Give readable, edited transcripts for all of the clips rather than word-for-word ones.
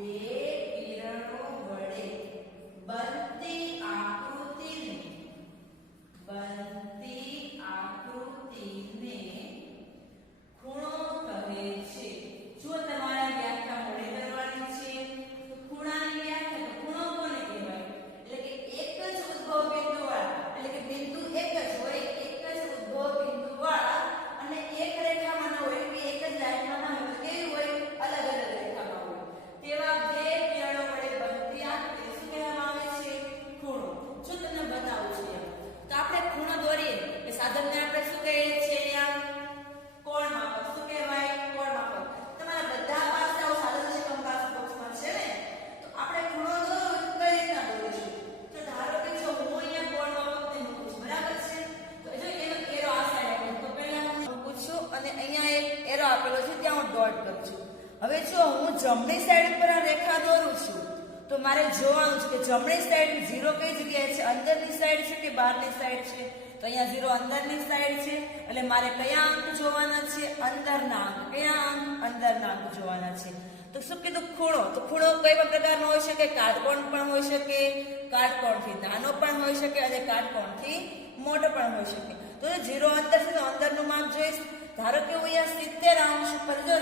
બે કિરણો વડે બનતી આકૃતિને ખૂણો કહે છે. જો તમારા વ્યાખ્યા મોડે કરવાની છે તો ખૂણાની વ્યાખ્યા, ખૂણો કોને કહેવાય? એટલે કે એક જ ઉદ્ભવ બિંદુ વાળા, એટલે કે બિંદુ એક જ હોય, એક જ ઉદ્ભવ બિંદુ વાળા અને એક રેખામાં ન હોય, કે એક જ લાઈનમાં ના હોય, કેવી હોય? અલગ અલગ રેખામાં હોય તેવા બે કિરણો વડે બનતી આકૃતિ શું કહેવામાં આવે છે? ખૂણો. જો તમને બતાવું છું તો આપણે ખૂણો દોરીએ એ સાધનને આપણે શું કહીએ છીએ? અહીંયા કોણ માપક. શું કહેવાય? કોણ માપક. તમારા બધા પાસે આવું સાધન છે, કંપાસ બોક્સમાં છે ને? તો આપણે ખૂણો દોરવું કઈ રીતના દોરીશું? તો ધારો કે જો હું અહીંયા કોણ માપકને મૂકું છું, બરાબર છે? તો જો એનો એરો આ સાઈડ આપો, તો પહેલા હું મૂકું છું અને અહીંયા એક એરો આપેલો છે, ત્યાં હું ડોટ કરું છું. હવે જો હું જમણી સાઈડ પર આ રેખા દોરું છું તો મારે જોવાનું છે કે જમણી સાઈડ 0 કઈ જગ્યાએ છે? અંદરની સાઈડ છે કે બહારની સાઈડ છે? તો અહીંયા 0 અંદરની સાઈડ છે, એટલે મારે કયા અંક જોવાના છે? અંદરના અંક. કયા અંક? અંદરના અંક જોવાના છે. તો શું કીધું? ખૂણો. તો ખૂણો કઈ પણ પ્રકારનો હોઈ શકે? કાટકોણ પણ હોઈ શકે, કાટકોણથી નાનો પણ હોઈ શકે અને કાટકોણથી મોટો પણ હોઈ શકે. તો 0 અંદર છે તો અંદરનું માપ જોઈશ. ધારો કે હું અહીંયા 70 અંશ પર જો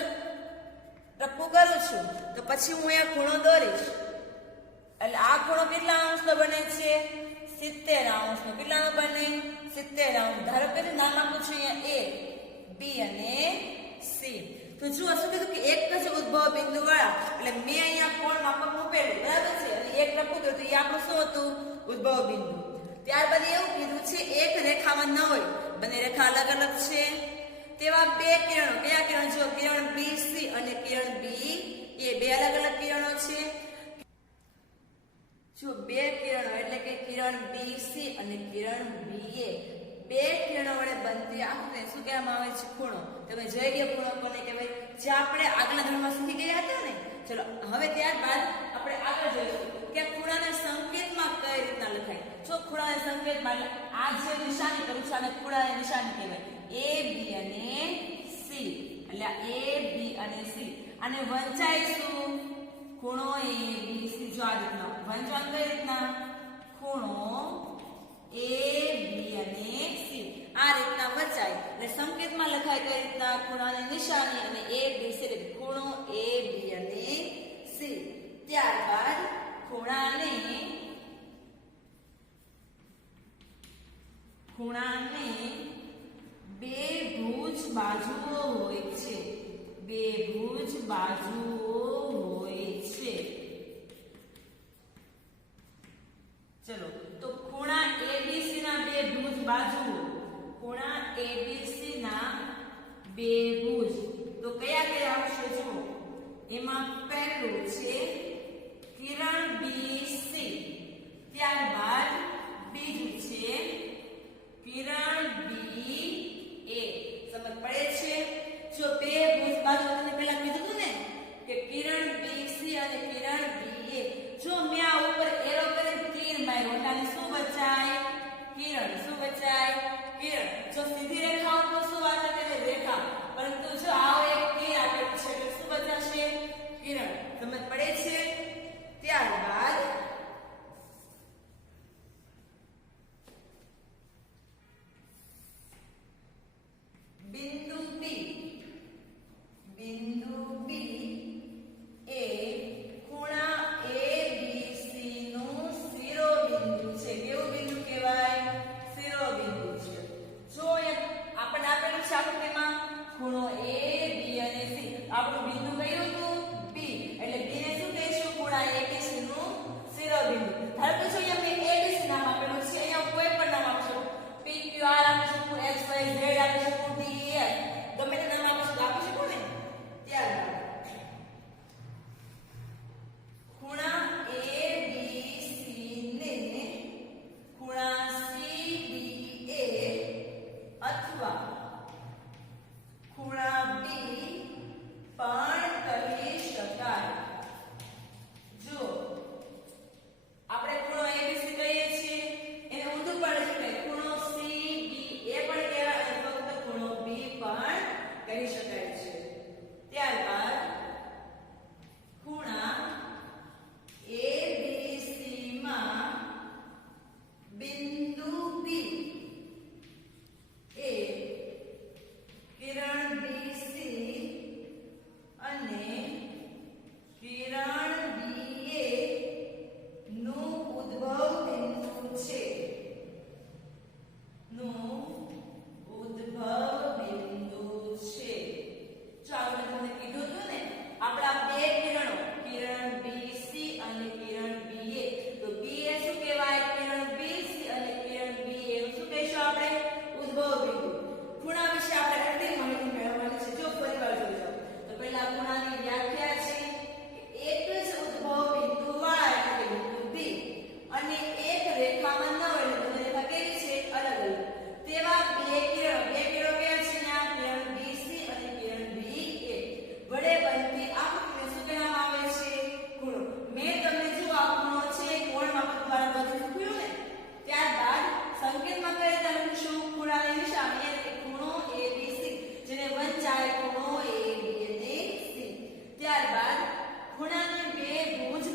ટપકું કરું છું તો પછી હું અહીંયા ખૂણો દોરીશ, એટલે આ ખૂણો કેટલા અંશનો બને છે? 70 અંશનો. કેટલાનો બને? 70 અંશ. ધારો કે નામ આપું છું અહીંયા A, B અને C. તો જુઓ શું કીધું કે એક જ ઉદ્ભવ બિંદુ વાળા, એટલે મેં અહીંયા કોણ માપક મૂકેલું, બરાબર છે, અને એક ટપકું કર્યું તો એ આપણું શું હતું? ઉદ્ભવ બિંદુ. ત્યારબાદ એવું કીધું છે એક રેખામાં ન હોય, બંને રેખા અલગ અલગ છે તેવા બે કિરણો. કયા કિરણ? જો કિરણ BC અને કિરણ BA, બે અલગ અલગ કિરણો છે. જો બે કિરણો એટલે કે કિરણ BC અને કિરણ BA, બે કિરણો વડે બનતી આકૃતિ શું કહેવામાં આવે છે? ખૂણો. તમે જોઈ ગયા ખૂણો કોને કહેવાય? જે આપણે આગળના ધોરણમાં શીખી ગયા હતા ને. ચલો હવે ત્યારબાદ આપણે આગળ જોઈશું કે ખૂણાના સંકેતમાં કઈ રીતના લખાય. જો ખૂણાના સંકેતમાં આ જે નિશાની કરું છું આને ખૂણાની નિશાની કહેવાય. A, B અને C, એટલે A, B અને C. આને વંચાઈશું ખૂણો ABC. જો આ રીતના વંચવાનું કઈ રીતના? ખૂણો AB અને C આ રીતના વચાય, એટલે સંકેતમાં લખાય કઈ રીતના? ખૂણાની નિશાની અને ABC, એટલે ખૂણો AB અને C. ત્યારબાદ ખૂણાને બે ભુજ બાજુઓ હોય છે. બે ભુજ બાજુઓ હોય છે. ચલો તો ખૂણા ABC ના બે ભુજ બાજુઓ, ખૂણા ABC ના બે ભુજ તો કયા કયા આવશે? જુઓ એમાં પહેલું છે કિરણ BC, ત્યારબાદ બીજું છે કિરણ BA. સમજ પડે છે? જો બે ભુજ બાજુ તમને પહેલા કીધું હતું ને કે કિરણ BC અને કિરણ BA, જો મેં આ ઉપર એરો કરીને તીર માર્યો એટલે આને શું બચાય? કિરણ. શું બચાય? કિરણ. જો સીધી રેખા હોય તો શું વાંચે? રેખા. પરંતુ જો આવો એક તીર આપેલું છે એટલે શું બચાશે? કિરણ. સમજ પડે છે? ત્યારબાદ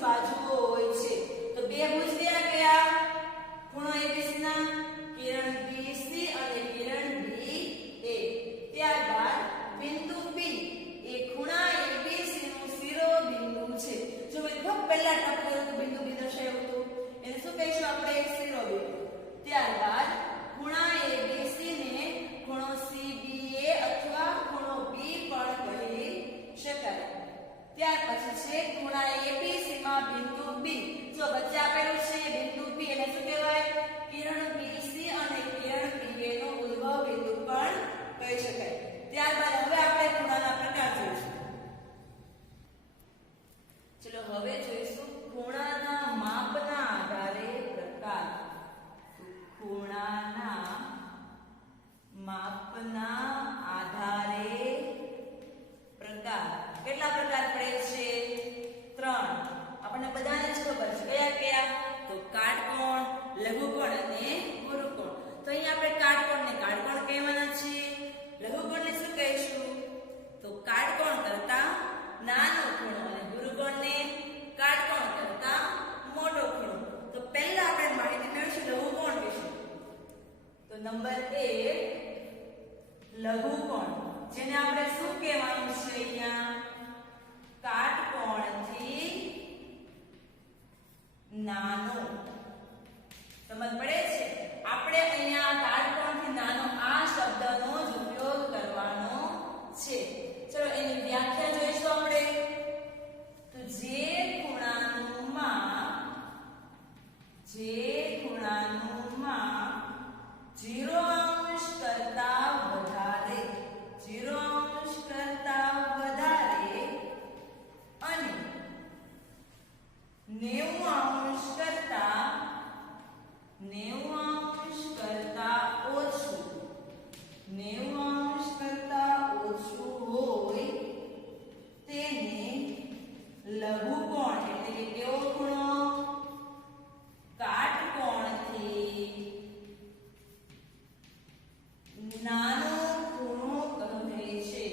બાજુઓ હોય છે. તો બે ભુજ કયા કયા? ખૂણો ABC ના કિરણ BC અને કિરણ BA. ત્યારબાદ બિંદુ P એ ખૂણા ABC નું શિરોબિંદુ છે. જો મેં પહેલા ટપકું બિંદુ બી દર્શાવ્યું હતું, એને શું કહીશું આપણે? શિરોબિંદુ. ત્યારબાદ ખૂણા ABC ને ખૂણો CBA અથવા ખૂણો B પણ કહી શકાય. ત્યાર પછી છે ખૂણા ABC માં બિંદુ B. જો વચ્ચે આપેલું છે બિંદુ B, એને શું કહેવાય? કિરણ BC અને કિરણ BA નો ઉદ્ભવ બિંદુ પણ કહી શકાય. ત્યારબાદ હવે આપણે ખૂણાના પ્રકાર જોઈશું. ચલો હવે જોઈશું ખૂણાના માપના આધારે પ્રકાર. ખૂણાના માપના આધારે પ્રકાર. કેટલા પ્રકાર પડે છે? 3. આપણને બધાને જ ખબર છે. કયા કયા? તો કાટકોણ, લઘુકોણ અને ગુરુકોણ. તો અહીંયા આપણે કાટકોણને કાટકોણ કહેવાના છીએ. લઘુકોણને શું કહીશું? તો કાટકોણ કરતા નાનો ખૂણો, અને ગુરુકોણને કાટકોણ કરતા મોટો ખૂણો. તો પહેલા આપણે માહિતી મેળવીશું લઘુકોણ વિશે. તો નંબર 1 લઘુકોણ, જેને આપણે શું કહેવાનું છે? અહીંયા કાટકોણથી નાનો. સમજ પડે છે? આપણે અહીંયા કાટકોણથી નાનો આ શબ્દનો જ ઉપયોગ કરવાનો છે. ચલો એની વ્યાખ્યા જોઈશું આપણે. તો જે ખૂણાનું માપ 0 અંશ કરતા વધારે, 0 અંશ કરતા વધારે અને 90 અંશ કરતા ઓછું, 90 અંશ કરતા ઓછું હોય તેને લઘુકોણ એટલે કે કેવો ખૂણો? કાટકોણથી નાનો ખૂણો કહે છે.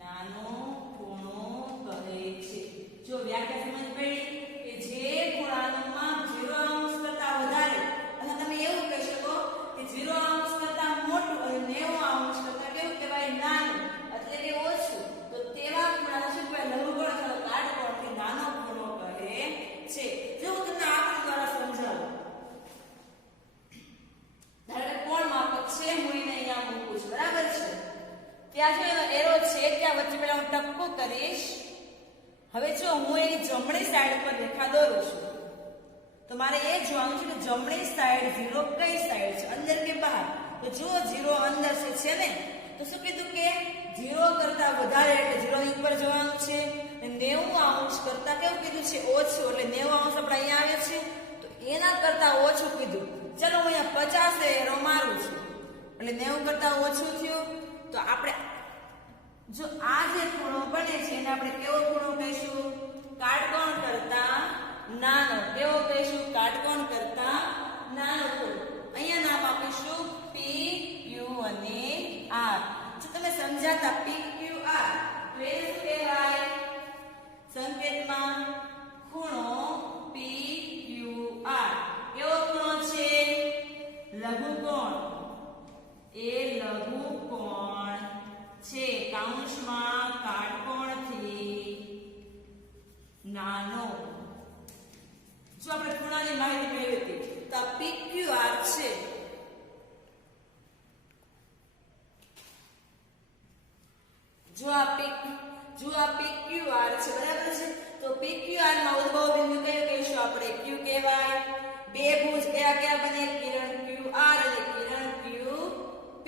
નાનો ખૂણો કહે છે. જો વ્યાખ્યા સમજ પડી કે જે ખૂણાનું માપ 0 અંશ કરતા વધારે, અથવા તમે એવું કહી શકો કે 0 અંશ કરતા મોટું અને 90 અંશ કરતા કેવું કહેવાય? નાનું એટલે કે ઓછું. તો તેવા ખૂણાને શું કહેવાય? લઘુકોણ અથવા કાટકોણથી નાનો ખૂણો કહે છે. જો હું તમને આકૃતિ દ્વારા સમજાવું. ધારો કે કોણ માપક છે, હું એને અહીંયા મૂકું છું, બરાબર છે? ત્યાં જો એનો એરો છે, ત્યાં વચ્ચે પહેલા હું ટપકું કરીશ. હવે જો હું એની જમણી સાઈડ પર રેખા દોરું છું, તો મારે એ જોવાનું છે કે જમણી સાઈડ 0 કઈ સાઈડ છે, અંદર કે બહાર? તો જો 0 અંદર છે ને, તો શું કીધું કે 0 કરતા વધારે એટલે 0 ની ઉપર જવાનું છે. 90 અંશ કરતા કેવું કીધું છે? ઓછું. એટલે 90 અંશ આપણે અહીંયા આવે છે, તો એના કરતા ઓછું કીધું. ચલો હું અહીંયા 50 એરો મારું છું, એટલે 90 કરતા ઓછું થયું. તો આપણે જો આ જે ખૂણો બને છે એને આપણે કેવો ખૂણો કહીશું? કાટકોણ કરતા નાનો. કેવો કહીશું? કાટકોણ કરતા નાનો ખૂણો. અહીંયા નામ આપીશું P, Q અને R. જો તમે સમજાતા P, Q, R, તો એ શું કહેવાય? સંકેતમાં ખૂણો P, Q, R. કેવો ખૂણો છે? લઘુકોણ. એ લઘુકોણ છે. કૌંસમાં કાટકોણથી નાનો. જો આપણે ખૂણાની માહિતી મેળવી હતી, તો આ PQR છે. જો આ PQR છે, બરાબર છે? તો PQR માં ઉદ્ભવ બિંદુ કયું કહીશું આપણે? Q કહેવાય. બે ભુજ કયા કયા બને? કિરણ QR અને કિરણ QP.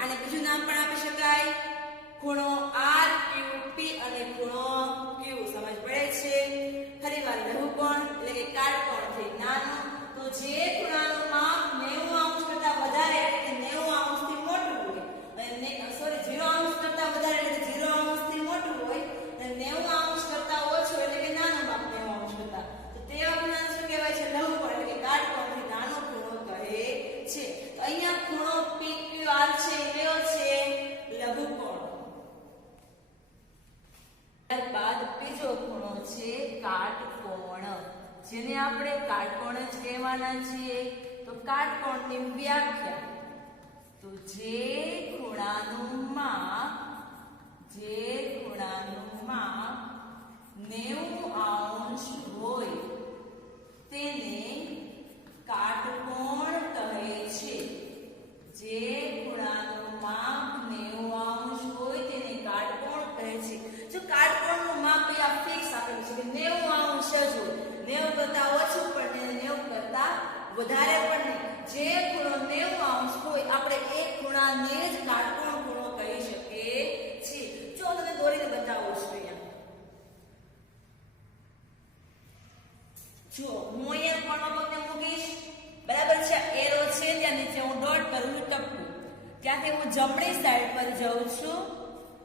આને બીજું નામ પણ આપી શકાય, ખૂણો RQP અને ખૂણો Q. સમજ પડે છે? ફરીવાર લઘુકોણ એટલે કે કાટકોણથી નાનો. તો જે ખૂણાનું માપ 90 અંશ કરતા વધારે એટલે કે 90 અંશથી મોટું હોય, અને 0 અંશ કરતા વધારે એટલે કે 0 અંશથી મોટું હોય, અને 90 અંશ કરતા ઓછું એટલે કે નાનું માપ 90 અંશ કરતા, તો તેવા ખૂણાને શું કહેવાય છે? લઘુકોણ એટલે કે કાટકોણથી નાનો ખૂણો કહે કાટકોણ, જેને આપણે કાટકોણ જ કહેવાના છીએ. તો કાટકોણની વ્યાખ્યા, તો જે ખૂણાનું માપ 90° હોય તેને કાટકોણ કહે છે. જે ખૂણાનું માપ 90° હોય તેને કાટકોણ કહે છે. જો કાટકોણનું માપ આ ફિક્સ આપેલું છે કે 90° જ હોય, 90 કરતા ઓછું પણ નહીં, 90 કરતા વધારે પણ નહીં. જે ખૂણો 90° હોય આપણે એ ખૂણાને જ કાટકોણ ખૂણો કહી શકીએ છીએ. જો તમે દોરીને બતાવો છો અહીંયા, જો હું અહીંયા કોણમાં પગને મૂકીશ, બરાબર છે, એરો છે ત્યાં નીચે હું ડોટ કરું છું, ટપકું, ત્યાંથી હું જમણી સાઈડ પર જાઉં છું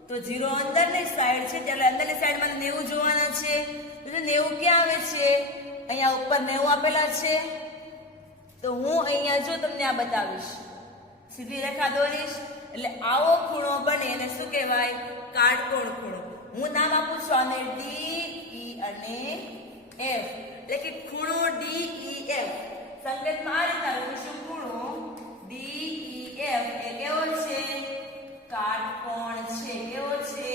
તો 0 અંદરની સાઈડ છે, એટલે અંદરની સાઈડમાં 90 જોવાના છે. તો 90 ક્યાં આવે છે? અહીંયા ઉપર 90 આપેલા છે. તો હું અહીંયા જો તમને આ બતાવીશ, સીધી રેખા દોરીશ, એટલે આવો ખૂણો બને એને શું કહેવાય? કાટકોણ ખૂણો. હું નામ આપું છું આને ડી, ઈ અને એફ, એટલે કે ખૂણો ડી, ઈ, એફ. સંકેતમાં આ રીતે લખીશું, ખૂણો ડી, ઈ, એફ એ કેવો છે? કાટકોણ છે. કેવો છે?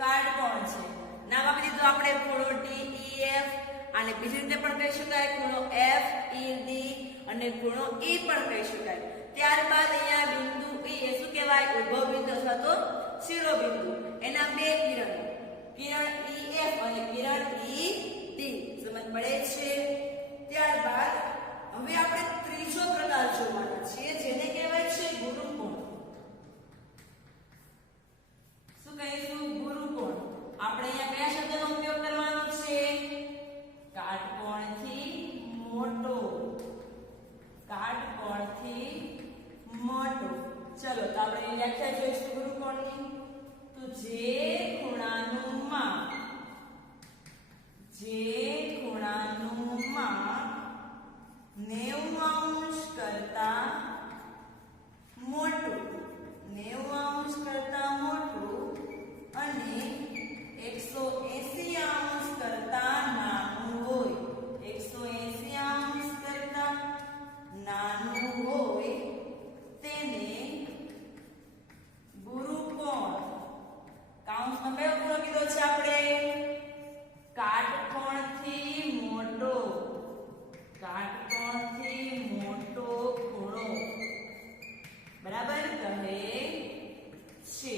કાટકોણ છે. નામ આપી દીધું આપણે ખૂણો ડી, ઈ, એફ. આને બીજી રીતે પણ કહી શકાય, ખૂણો એફ, ઈ, ડી, અને ખૂણો ઈ પણ કહી શકાય. ત્યારબાદ અહીંયા બિંદુ ઈ એ શું કહેવાય? ઉભો બિંદુ અથવા તો શિરોબિંદુ. એના બે કિરણ, કિરણ ઈ એફ અને કિરણ ઈ ડી. સમજ પડે છે? ત્યારબાદ હવે આપણે ત્રીજો પ્રકાર જોવાનો છે, જેને કહેવાય છે ગુરુકોણ. શું કહીશું? ગુરુકોણ. આપણે અહીંયા કયા શબ્દનો ઉપયોગ કરવાનો છે? કાટકોણથી મોટો. કાટકોણથી મોટો. ચલો તો આપણે વ્યાખ્યા જોઈશું ગુરુકોણની. તો જે ખૂણાનું માપ 90° કરતા મોટું, 90° કરતા મોટું અને 180° કરતા નાનું હોય, 180° કરતા નાનું હોય તેને ગુરુકોણ. કાઉન્સમાં કયો ખૂણો કીધો છે આપણે? કાટકોણથી મોટો. કાટકોણથી મોટો ખૂણો બરાબર કહે છે.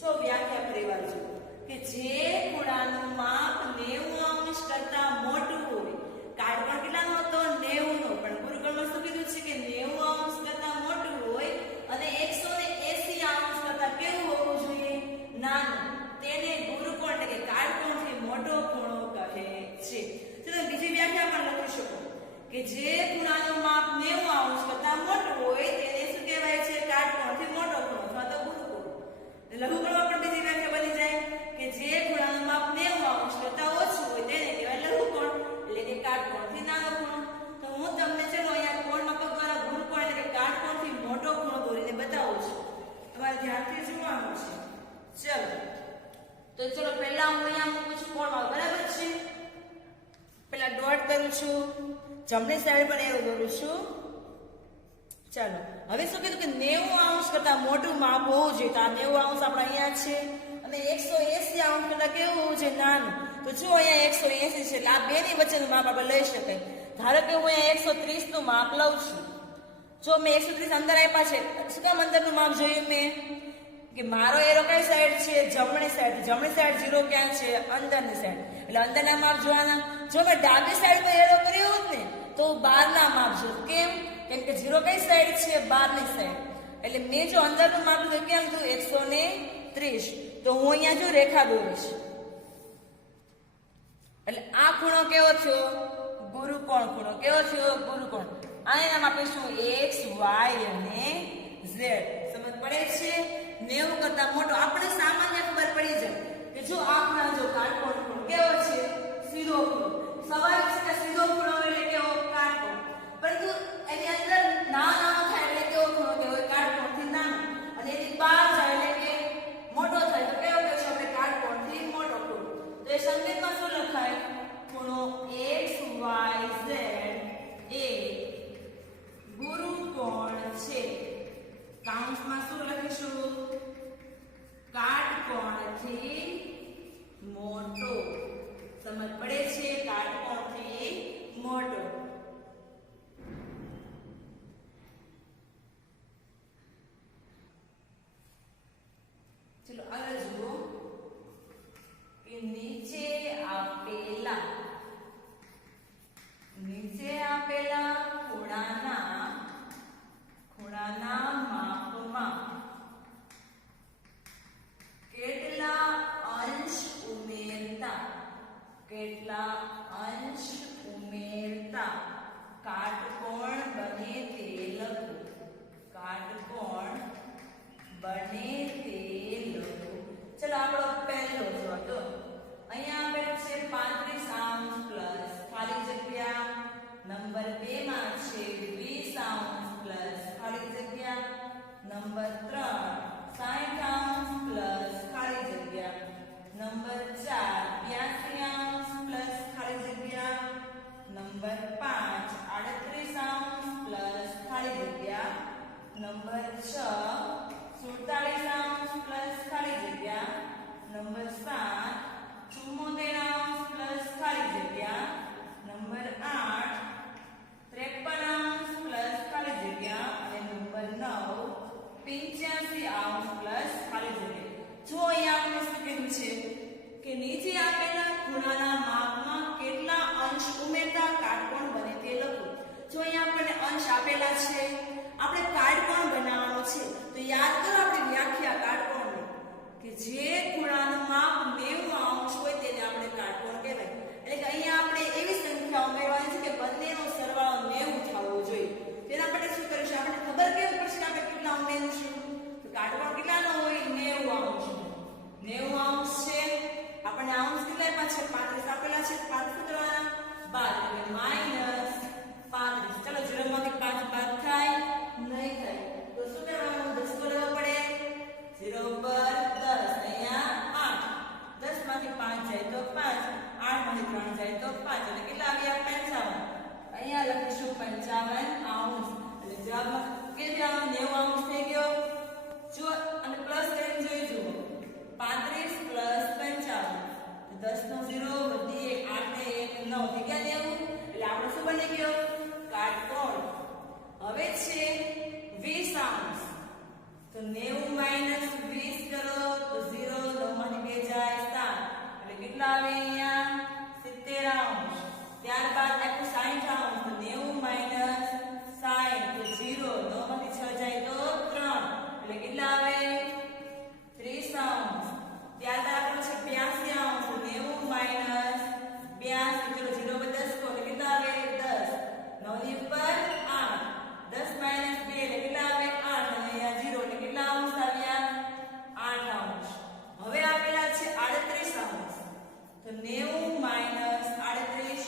જો વ્યાખ્યા પરિવાર જો કે જે ખૂણાનું માપ 90° કરતા મોટું હોય, કાટકોણ કેટલાનો હતો? 90 નો, પણ ગુરુકોણમાં શું કીધું છે કે 90° કરતા મોટું હોય અને 180° કરતા કેવું હોવું જોઈએ? નાનું. તેને ગુરુકોણ એટલે કે કાટકોણથી મોટો ખૂણો કહે છે. ચલો બીજી વ્યાખ્યા પણ લખી શકો કે જે ખૂણાનું માપ 90° કરતા મોટું હોય તેને શું કહેવાય છે? કાટકોણથી મોટો ખૂણો અથવા તો ગુરુકોણ. લઘુકોણમાં પણ બીજી વ્યાખ્યા બની જાય કે જે ખૂણાનું માપ 90° કરતા ઓછું હોય તેને કહેવાય લઘુકોણ, એટલે કે કાટકોણથી નાનો ખૂણો. તો હું તમને ચલો અહીંયા કોણ માપક દ્વારા ગુરુકોણ એટલે કે કાટકોણથી મોટો ખૂણો દોરીને બતાવું છું. તમારે ધ્યાનથી જોવાનું છે. ચલો તો ચલો પહેલા હું અહીંયા મૂકું છું કોણ માપ, બરાબર છે? પહેલા ડોટ કરું છું, જમણી સાઈડ પર એરો દોરું છું. ચાલો હવે શું કીધું કે 90° કરતા મોટું માપ હોવું જોઈએ. તો આ 90° આપણે અહીંયા છે અને 180° કરતા કેવું હોવું જોઈએ? નાનું. તો જો અહીંયા 180 છે એટલે આ બેની વચ્ચેનું માપ આપણે લઈ શકાય. ધારો કે હું અહીંયા 130 નું માપ લઉં છું. જો મેં 130 અંદર આપ્યા છે, શું કામ અંદરનું માપ જોયું મેં? કે મારો એરો કઈ સાઈડ છે? જમણી સાઈડ. જમણી સાઈડ 0 ક્યાં છે? અંદરની સાઈડ. એટલે અંદરના માપ જોવાના. જો મેં ડાબી સાઈડ પર એરો કર્યો હોત ને તો બહારના માપ જો. કેમ? કેમ કે 0 કઈ સાઈડ છે? બહારની સાઈડ. એટલે મેં જો અંદરનું માપ લીધું કેમ થયું? 130. તો હું અહીંયા જો રેખા દોરીશ એટલે આ ખૂણો કેવો થયો? ગુરુકોણ ખૂણો. કેવો થયો? ગુરુકોણ. આને નામ આપીશું x, y અને z. સમજ પડે છે? 90 કરતા મોટો. આપણે સામાન્ય ખબર પડી જાય કે જો આ ખૂણો જો કાટકોણ ખૂણો કેવો છે? સીધો ખૂણો. સ્વાભાવિક છે કે સીધો ખૂણો એટલે કેવો? કાટકોણ. પરંતુ એની અંદર નાનો થાય એટલે કેવો ખૂણો કહેવાય? કાટકોણથી નાનો. અને એની બહાર જાય એટલે કે મોટો થાય તો કેવો કહેશું આપણે? કાટકોણથી મોટો ખૂણો. તો એ સંકેતમાં શું લખાય? કેટલા અંશ ઉમેરતા કાટકોણ બને તે લખો. કાટકોણ બને તે લખો. ચલો આપણો પહેલો જવાબ તો અહીંયા આપેલું છે 35 અંશ પ્લસ ખાલી જગ્યા. નંબર 2 માં છે 20 અંશ પ્લસ ખાલી જગ્યા. નંબર 3 60 અંશ પ્લસ ખાલી જગ્યા. નંબર 4 82 અંશ પ્લસ ખાલી જગ્યા. નંબર 5 38 અંશ પ્લસ ખાલી જગ્યા. નંબર 6 47 અંશ પ્લસ ખાલી જગ્યા. નંબર 7 74 અંશ પ્લસ ખાલી જગ્યા. નંબર 8 53 અંશ પ્લસ ખાલી જગ્યા. અને નંબર 9 85 અંશ પ્લસ ખાલી જગ્યા. જો અહીંયા આપણે શું કીધું છે કે નીચે આપેલા ખૂણાના માપમાં કેટલા અંશ ઉમેરતા કાટકોણ બને તે લખો. જો અહીંયા આપણને અંશ આપેલા છે, આપણે કાટકોણ બનાવવાનો છે, તો યાદ કરો આપણી વ્યાખ્યા કાટકોણની કે જે ખૂણાનું માપ 90 અંશ હોય તેને આપણે કાટકોણ કહેવાય. એટલે કે અહીંયા આપણે એવી સંખ્યા ઉમેરવાની છે કે બંનેનો સરવાળો 90 થવો જોઈએ. તેના માટે શું કરીશું? આપણે ખબર કેમ પડશે કે આપણે કેટલા ઉમેરીશું? તો કાટકોણ કેટલાનો હોય? 90 અંશ. 90 અંશ છે. આપણને અંશ કેટલા પાછળ 35 આપેલા છે. 35 કરવાના બાદ એટલે -35. ચલો 0 માંથી 5 બાદ થાય નહીં થાય તો શું કરવાનું? 10 તો લેવો પડે. 0 પર 10 અહીંયા 8. 10 માંથી 5 જાય તો 5. 8 માંથી 3 જાય તો 5. એટલે કેટલા આવ્યા? 55. અહીંયા લખીશું 55 અંશ. એટલે જવાબમાં કેટલા 90 અંશ થઈ ગયો. જો અને પ્લસ કરીને જોઈ જુઓ 35 પ્લસ 55. 10 નો 0 વધી 8 ને 1 9 થઈ ગયા 90. એટલે આપણો શું બની ગયો? કાટકોણ. હવે છે 20 અંશ. તો 90 - 20 કરો તો 0 9 માંથી 2 જાય 7. એટલે કેટલા આવે અહીંયા? 70 અંશ. ત્યારબાદ આખું 60 અંશ. તો 90 - 60 તો 0 9 માંથી 6 જાય તો 3. એટલે કેટલા આવે? 30 અંશ. ત્યારબાદ આપણો છે 82 અંશ. 90 - 82 ચલો 0 પર 10 કો એટલે કેટલા આવે? 10. 9 ની ઉપર 8. 10 - 2 એટલે કેટલા આવે? 8. અને અહીંયા 0 એટલે કેટલા અંશ આવ્યા? 8 અંશ. હવે આપેલા છે 38 અંશ. તો 90 - 38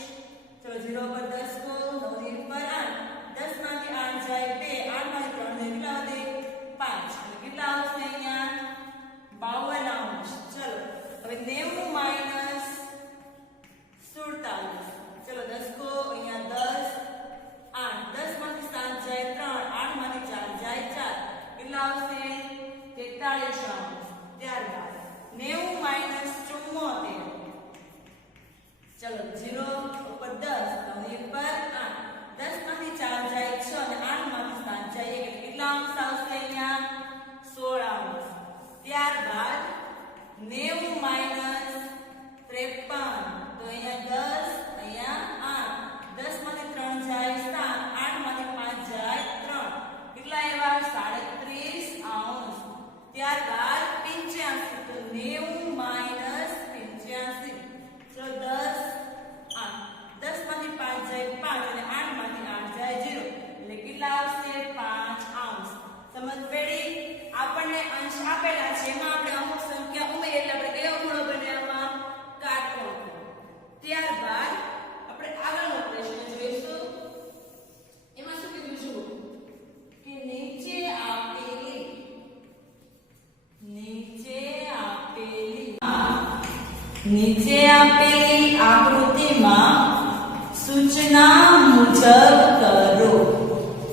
ચલો 0 પર 10 કો 9 ની ઉપર 8. 10 માંથી 8 જાય 2. 8 માંથી 3 જાય કેટલા વધે? 5. એટલે કેટલા આવશે અહીંયા? 52 અંશ. ચલો હવે 90 - 47 ચલો 10 કો અહીંયા 10 8. 10 માંથી 7 જાય 3. 8 માંથી 4 જાય 4. કેટલા આવશે? 43 અંશ. ત્યારબાદ 90 - 74 ચલો 0 ઉપર 10 9 ની ઉપર 8. 10 માંથી 4 જાય 6 અને 8 માંથી 7 જાય 1 એટલે કેટલા અંશ આવશે અહીંયા? 16 અંશ. ત્યારબાદ 90 - 53 તો અહીંયા 10 અહીંયા 8. 10 માંથી 3 જાય 7. 8 માંથી 5 જાય 3. કેટલા આવ્યા? 37 અંશ. ત્યારબાદ 85 તો 90 - 85 ચલો 10 8. 10 માંથી 5 જાય 5 અને 8 માંથી 8 જાય 0 એટલે કેટલા આવશે? 5 અંશ. સમજ પડી? આપણને અંશ આપેલા છે, એમાં આપણે અમુક સંખ્યા ઉમેરીએ એટલે આપણે કયો ખૂણો બને? આમાં કાટકોણ. ત્યારબાદ આપણે આગળનો પ્રશ્ન જોઈશું. એમાં શું કીધું જુઓ કે નીચે આપેલી આકૃતિમાં સૂચના મુજબ કરો.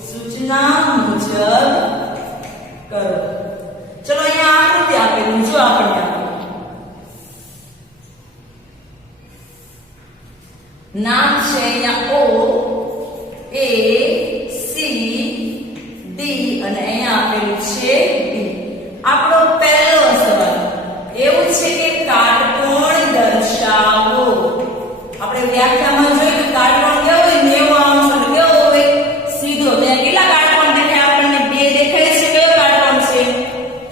સૂચના મુજબ કરો. ચલો અહીંયા આકૃતિ આપેલું જો આપણને નામ છે અહીંયા O A C D અને અહીંયા આપેલું છે B. આપણો પહેલો સવાલ એવું છે કે કાટકોણ દર્શાવો. આપણે વ્યાખ્યામાં જોયું કે કાટકોણ કેવો હોય? 90 અંશ. અને કેવો હોય? સીધો. ત્યાં કેટલા કાટકોણ દેખાય આપણને? 2 દેખાય છે. કયો કાટકોણ છે?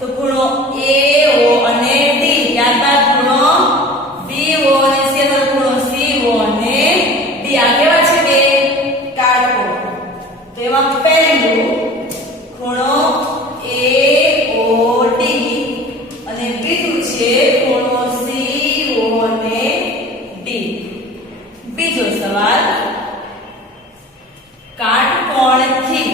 તો ખૂણો AO અને D. ત્યારબાદ ખૂણો BO અને C. ખૂણો C તેથી આ કેવા છે બે કાટકોણ. તો એમાં પહેલું ખૂણો AOD અને બીજું છે ખૂણો COD. બીજો સવાલ, કાટકોણથી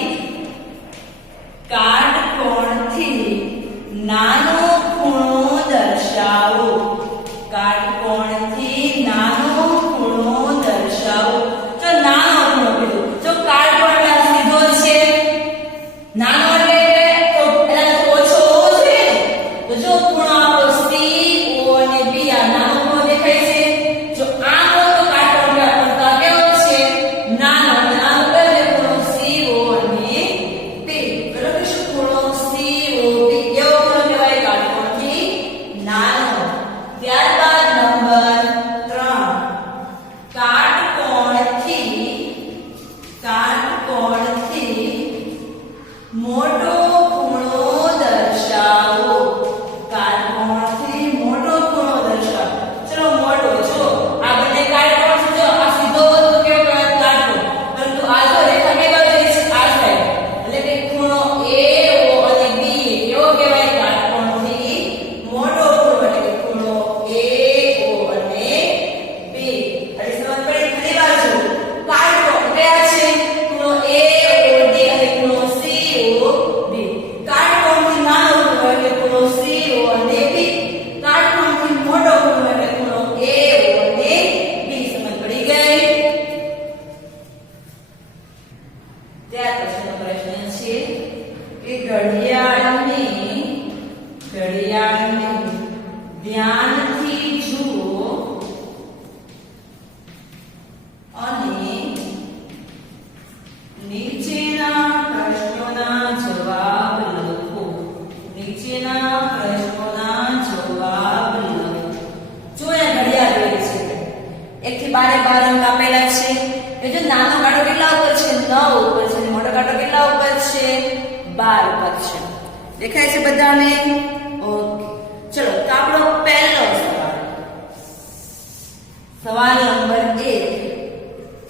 નાનો ખૂણો દર્શાવો. કાટકોણથી નાનો ખૂણો દર્શાવો. તો નાનો ખૂણો કીધું. જો કાટકોણ સીધો છે, નાનો એટલે તો એના ઓછો હોવો જોઈએ ને. તો જો ખૂણો આપણો CO અને B આ નાનો ખૂણો દેખાય છે. જો આ તો કાટકોણ આપણો કેવો છે નાનો. નાનો એટલે ખૂણો CO અને B. બરાબર શું ખૂણો COB કેવો ખૂણો કહેવાય? કાટકોણથી નાનો. ત્યારબાદ નંબર 3, કાટકોણથી મોટો ખૂણો દર્શાવો. કાટકોણથી મોટો ખૂણો દર્શાવો. ચલો મોટો જો આ બંને કાટકોણ છે. જો આ સીધો તો કેવો કહેવાય? કાટકોણ. પરંતુ આ જો રેખા કેવા છે આ સાઈડ, એટલે કે ખૂણો AO અને B કેવો કહેવાય? કાટકોણથી મોટો ખૂણો, એટલે કે ખૂણો AO અને B. એટલે સમજ પડી? ઘણી બાજુ કાટકોણ કયા છે? ખૂણો AOD અને ખૂણો COD. કાટકોણથી નાનો ખૂણો એટલે ખૂણો CO અને B. કાટકોણથી મોટો ખૂણો એટલે ખૂણો AO અને B. સમજ પડી ગઈ? ત્યાર પછીનો પ્રશ્ન છે કે ઘડિયાળને ધ્યાનથી જુઓ અને નીચેના પ્રશ્નોના જવાબ લખો. નીચેના પ્રશ્નોના જવાબ લખો. જો એ ઘડિયાળ રહી છે, 1 થી 12 અંક આપેલા છે. એ જો નાનો કાંટો કેટલા ઉપર છે? 9 ઉપર છે. અને મોટો કાંટો કેટલા ઉપર છે? 12 ઉપર છે. દેખાય છે બધાને? ઓકે, ચલો તો આપણો પહેલો સવાલ નંબર 1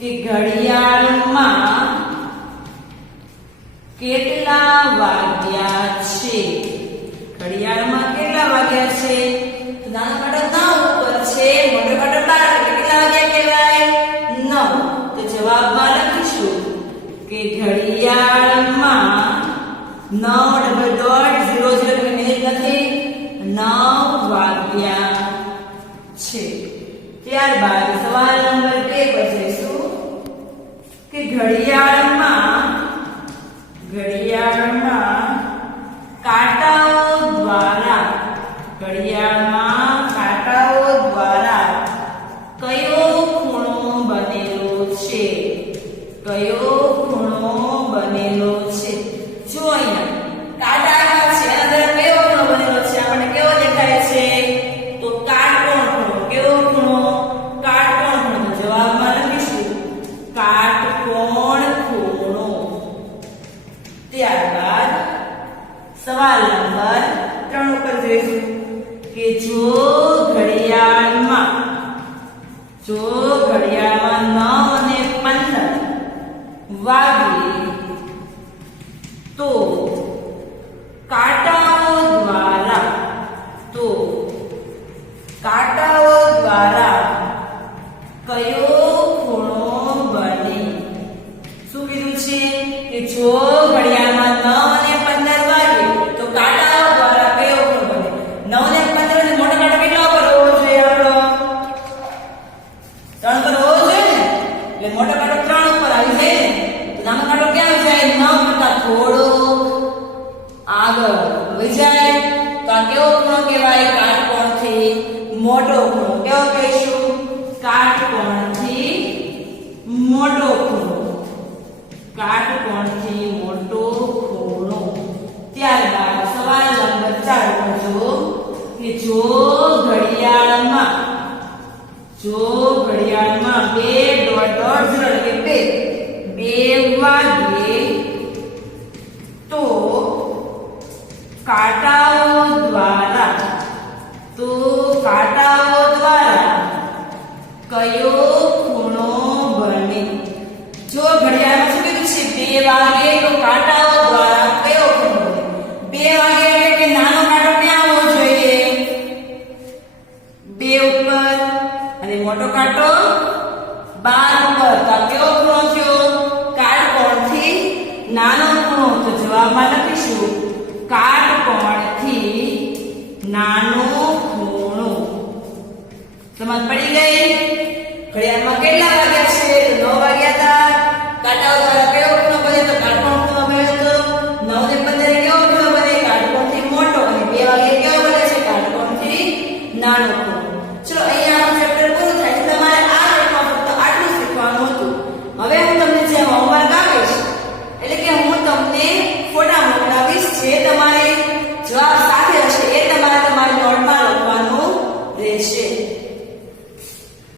કે ઘડિયાળમાં કેટલા વાગ્યા છે? ઘડિયાળમાં કેટલા વાગ્યા છે? તો નાનો કાંટો 9 ઉપર છે, મોટો કાંટો 12, એટલે કેટલા વાગ્યા કહેવાય? 9. તો જવાબમાં લખીશું કે ઘડિયાળમાં 9:00 મિનિટ નથી, 9 વાગ્યા છે. ત્યારબાદ સવાલ નંબર 2 પર જઈશું કે ઘડિયાળમાં કાંટાઓ દ્વારા કયો ખૂણો બનેલો છે? કયો ખૂણો બનેલો છે? જો અહીંયા કાંટા છે, એના દ્વારા કેવો ખૂણો બનેલો છે? આપણને કેવો દેખાય છે? તો કાટકોણ ખૂણો. કેવો ખૂણો? કાટકોણ ખૂણો. જવાબમાં લખીશું કાટકોણ ખૂણો. ત્યારબાદ સવાલ નંબર 3 ઉપર જઈશું કે જો ઘડિયાળમાં 9:15 વાગે તો કાંટાઓ દ્વારા કયો ખૂણો બને? શું કીધું છે કે જો ઘડિયાળમાં 9:15 વાગે તો કાંટાઓ દ્વારા કયો ખૂણો બને? 9:15 થી મોટો કાંટો કેટલા ઉપર હોવો જોઈએ? આપણો 3 પર હોવો જોઈએ ને. એટલે મોટો કાંટો 3 ઉપર આવી જાય ને. તો નાનો કાંટો ક્યાં આવી જાય? 9 કરતા થોડો આગળ આવી જાય. તો આ કેવો ખૂણો કહેવાય? કાટકોણથી મોટો ખૂણો. કેવો કહીશું? કાટકોણથી મોટો ખૂણો. કાટકોણથી મોટો ખૂણો. ત્યારબાદ સવાલ નંબર 4 પર જો કે જો ઘડિયાળમાં 2 વાગે તો કાંટાઓ દ્વારા કયો ખૂણો બને? જો ઘડિયાળમાં શું કીધું છે 2 વાગે તો કાંટાઓ દ્વારા કયો ખૂણો બને 2 વાગે એટલે કે નાનો કાંટો ક્યાં આવવો જોઈએ 2 ઉપર અને મોટો કાંટો 12 ઉપર તો આ કેવો ખૂણો થયો કાટકોણથી નાનો ખૂણો તો જવાબમાં લખીશું કાટકોણથી નાનો ખૂણો સમજ પડી ગઈ ઘડિયાળમાં કેટલા વાગ્યા છે તો 9